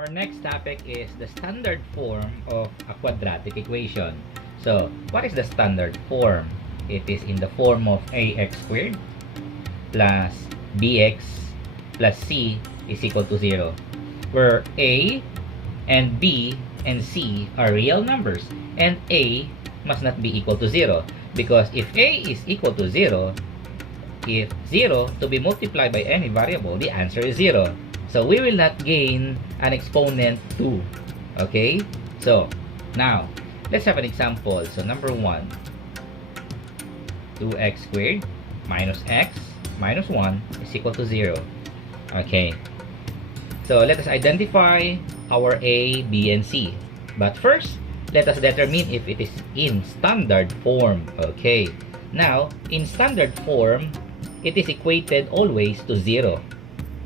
Our next topic is the standard form of a quadratic equation. So, what is the standard form? It is in the form of ax squared plus bx plus c is equal to 0, where a and b and c are real numbers, and a must not be equal to 0, because if a is equal to 0, if 0 to be multiplied by any variable, the answer is 0. So we will not gain an exponent 2. Okay? So, now, let's have an example. So, number 1, 2x squared minus x minus 1 is equal to 0. Okay. So, let us identify our a, b, and c. But first, let us determine if it is in standard form. Okay. Now, in standard form, it is equated always to 0.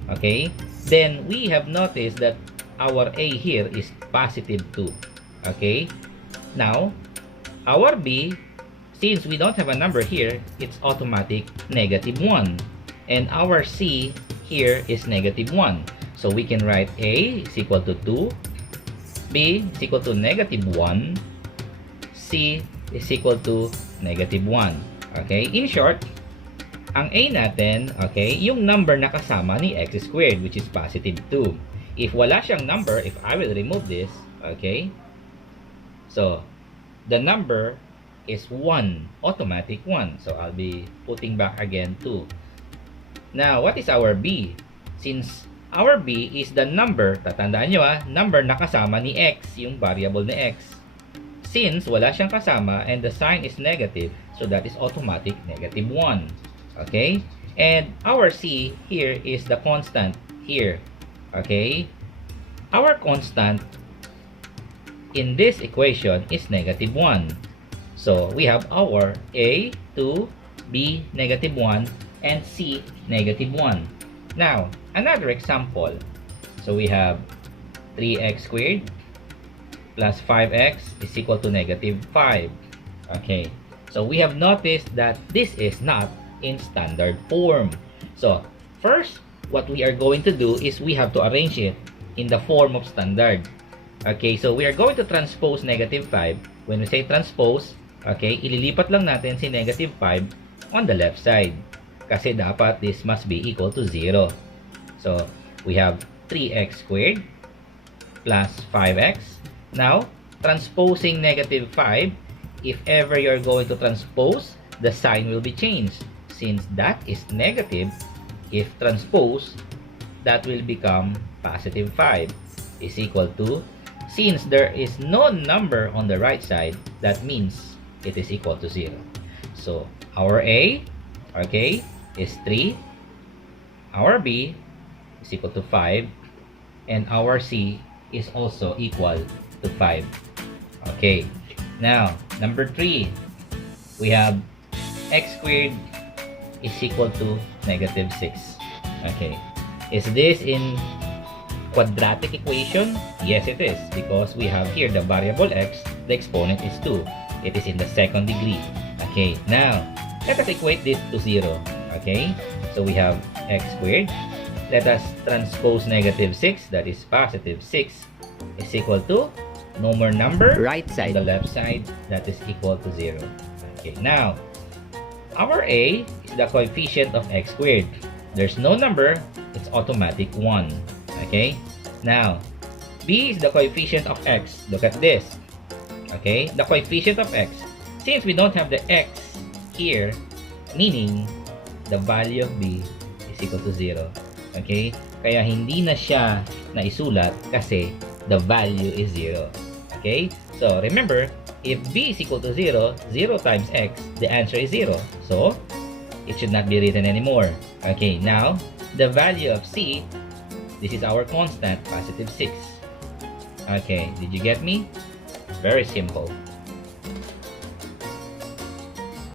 Okay? Then, we have noticed that our a here is positive 2. Okay? Now, our b, since we don't have a number here, it's automatic negative 1. And our c here is negative 1. So, we can write a is equal to 2, b is equal to negative 1, c is equal to negative 1. Okay? In short, ang a natin, okay, yung number na kasama ni x squared, which is positive 2. If wala siyang number, if I will remove this, okay, so, the number is 1, automatic 1. So, I'll be putting back again 2. Now, what is our b? Since our b is the number, tatandaan nyo number na kasama ni x, yung variable ni x. Since wala siyang kasama and the sign is negative, so that is automatic negative 1. Okay? And our c here is the constant here. Okay? Our constant in this equation is negative 1. So, we have our a, 2, b, negative 1, and c, negative 1. Now, another example. So, we have 3x squared plus 5x is equal to negative 5. Okay? So, we have noticed that this is not in standard form. So, first, what we are going to do is we have to arrange it in the form of standard. Okay, so we are going to transpose negative 5. When we say transpose, okay, ililipat lang natin si negative 5 on the left side. Kasi dapat this must be equal to 0. So, we have 3x squared plus 5x. Now, transposing negative 5, if ever you're going to transpose, the sign will be changed. Since that is negative, if transpose, that will become positive 5 is equal to, since there is no number on the right side, that means it is equal to 0. So, our a, okay, is 3. Our b is equal to 5. And our c is also equal to 5. Okay. Now, number 3, we have x squared is equal to negative 6. Okay. Is this in quadratic equation? Yes, it is. Because we have here the variable x, the exponent is 2. It is in the second degree. Okay. Now, let us equate this to 0. Okay. So, we have x squared. Let us transpose negative 6, that is positive 6, is equal to no more number. Right side. The left side, that is equal to 0. Okay. Now, our a is the coefficient of x squared. There's no number, it's automatic 1. Okay? Now, b is the coefficient of x. Look at this. Okay? The coefficient of x. Since we don't have the x here, meaning the value of b is equal to 0. Okay? Kaya hindi na siya naisulat kasi the value is 0. Okay? So, remember, if b is equal to 0, 0 times x, the answer is 0. So, it should not be written anymore. Okay, now, the value of c, this is our constant, positive 6. Okay, did you get me? Very simple.